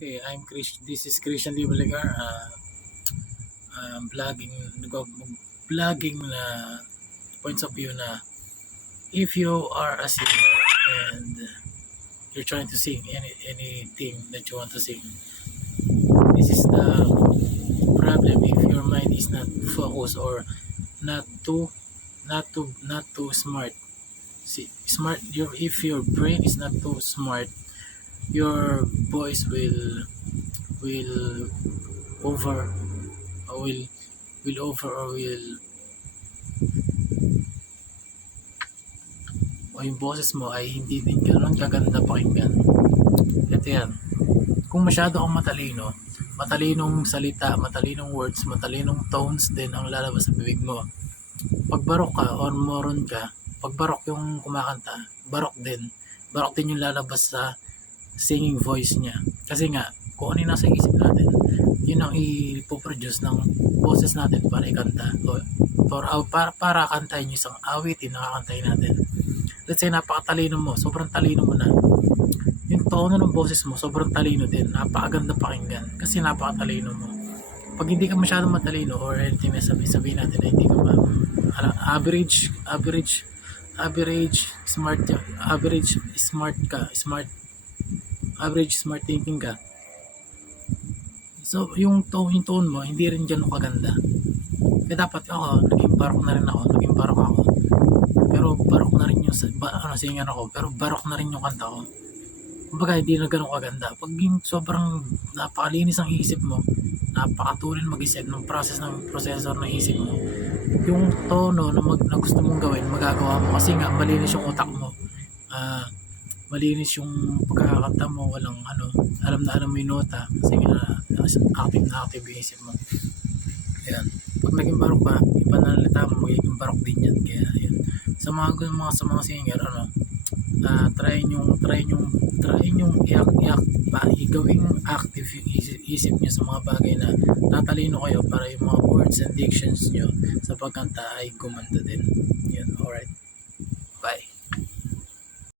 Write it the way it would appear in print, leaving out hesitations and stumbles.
Hey, I'm Chris. This is Christian Libalegar. Vlogging, vlogging na points of view na if you are a singer and you're trying to sing anything that you want to sing, this is the problem if your mind is not focused or not too smart. Smart. If your brain is not too smart, your voice will over or will over o yung boses mo ay hindi din gano'n kaganda pakinggan. Ito yan, kung masyado kang matalinong salita, matalinong words, matalinong tones din ang lalabas sa bibig mo. Pag barok ka or moron ka, pag barok yung kumakanta, barok din yung lalabas sa singing voice niya. Kasi nga, kung ano yung nasa isip natin, yun ang ipoproduce ng boses natin para ikanta. Para kantahin yung isang awitin na kakantahin natin. Let's say, napakatalino mo, sobrang talino mo na. Yung tono ng boses mo, sobrang talino din. Napakaganda pakinggan kasi napakatalino mo. Pag hindi ka masyadong matalino or anything na sabihin natin na hindi ka average smart thinking ka. So, yung tone mo, hindi rin ganun kaganda. Kaya dapat naging barok ako. Pero barok na rin yung singer ako, pero barok na rin yung kanta ko. Kumbaga, hindi na ganun kaganda. Pag yung sobrang napakalinis ang isip mo, napakatulin mag-isip ng processor ng isip mo, yung tono na gusto mong gawin, magagawa mo kasi nga malinis yung utak mo. Malinis yung pagkakanta mo, walang alam mo yung nota kasi nga active yung isip mo. Ayan. Pag naging barok ka, yung pananalita mo magiging barok din yan. Kaya yun. Sa mga singer, try yung gawing active yung isip nyo sa mga bagay na tatalino kayo para yung mga words and dictions nyo sa pagkanta ay gumanda din. Yun, alright.